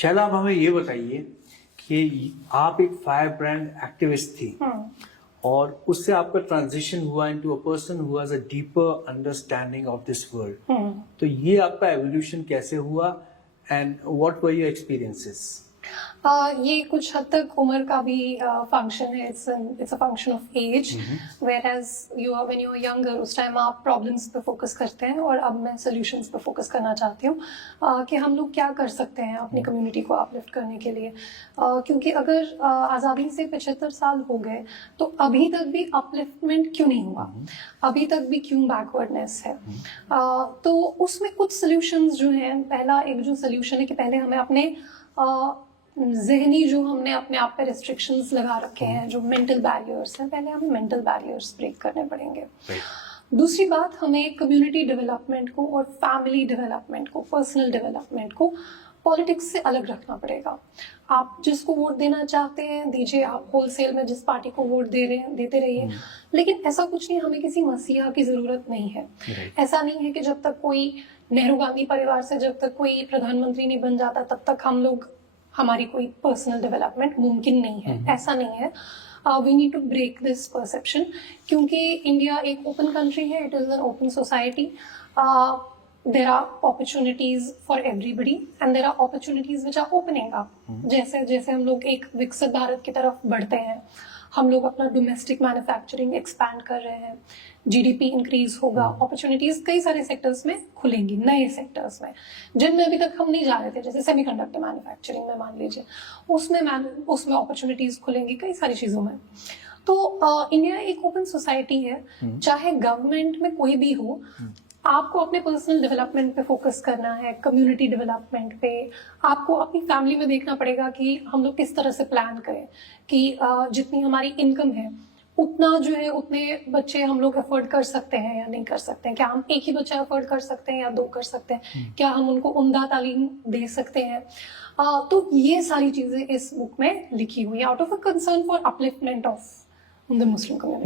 शैला, आप हमें ये बताइए कि आप एक फायर ब्रांड एक्टिविस्ट थी और उससे आपका ट्रांजिशन हुआ into a person who has a deeper understanding of this world. तो ये आपका एवोल्यूशन कैसे हुआ and what were your experiences? ये कुछ हद तक उम्र का भी फंक्शन है। It's a function of age, where age when you are younger उस टाइम आप प्रॉब्लम्स पे फोकस करते हैं, और अब मैं सॉल्यूशंस पे फोकस करना चाहती हूँ कि हम लोग क्या कर सकते हैं अपनी कम्युनिटी को अपलिफ्ट करने के लिए। क्योंकि अगर आज़ादी से 75 साल हो गए तो अभी तक भी अपलिफ्टमेंट क्यों नहीं हुआ, अभी तक भी क्यों बैकवर्डनेस है। तो उसमें कुछ सॉल्यूशंस जो हैं, पहला एक जो सॉल्यूशन है कि पहले हमें अपने ज़हनी जो हमने अपने आप पे रिस्ट्रिक्शंस लगा रखे हैं, जो मेंटल बैरियर्स हैं, पहले हमें मेंटल बैरियर्स ब्रेक करने पड़ेंगे। दूसरी बात, हमें कम्युनिटी डेवलपमेंट को और फैमिली डेवलपमेंट को, पर्सनल डेवलपमेंट को पॉलिटिक्स से अलग रखना पड़ेगा। आप जिसको वोट देना चाहते हैं दीजिए, आप होलसेल में जिस पार्टी को वोट दे रहे हैं देते रहिए, लेकिन ऐसा कुछ नहीं, हमें किसी मसीहा की ज़रूरत नहीं है। ऐसा नहीं है कि जब तक कोई नेहरू गांधी परिवार से जब तक कोई प्रधानमंत्री नहीं बन जाता तब तक हम लोग, हमारी कोई पर्सनल डेवलपमेंट मुमकिन नहीं है। ऐसा नहीं है। We need to break this perception, क्योंकि इंडिया एक ओपन कंट्री है, it is an open society. There are opportunities for everybody and there are opportunities which are opening up. जैसे जैसे हम लोग एक विकसित भारत की तरफ बढ़ते हैं, हम लोग अपना डोमेस्टिक मैन्युफैक्चरिंग एक्सपैंड कर रहे हैं, जीडीपी इंक्रीज होगा, अपॉर्चुनिटीज कई सारे सेक्टर्स में खुलेंगी, नए सेक्टर्स में जिनमें अभी तक हम नहीं जा रहे थे, जैसे सेमीकंडक्टर मैन्युफैक्चरिंग में मान लीजिए, उसमें अपॉर्चुनिटीज खुलेंगी कई सारी चीज़ों में। तो इंडिया एक ओपन सोसाइटी है, चाहे गवर्नमेंट में कोई भी हो, आपको अपने पर्सनल डेवलपमेंट पे फोकस करना है, कम्युनिटी डेवलपमेंट पे। आपको अपनी फैमिली में देखना पड़ेगा कि हम लोग किस तरह से प्लान करें कि जितनी हमारी इनकम है उतना जो है उतने बच्चे हम लोग अफोर्ड कर सकते हैं या नहीं कर सकते हैं। क्या हम एक ही बच्चा अफोर्ड कर सकते हैं या 2 कर सकते हैं? क्या हम उनको उम्दा तालीम दे सकते हैं? तो ये सारी चीज़ें इस बुक में लिखी हुई है, out of a concern for upliftment of the Muslim community.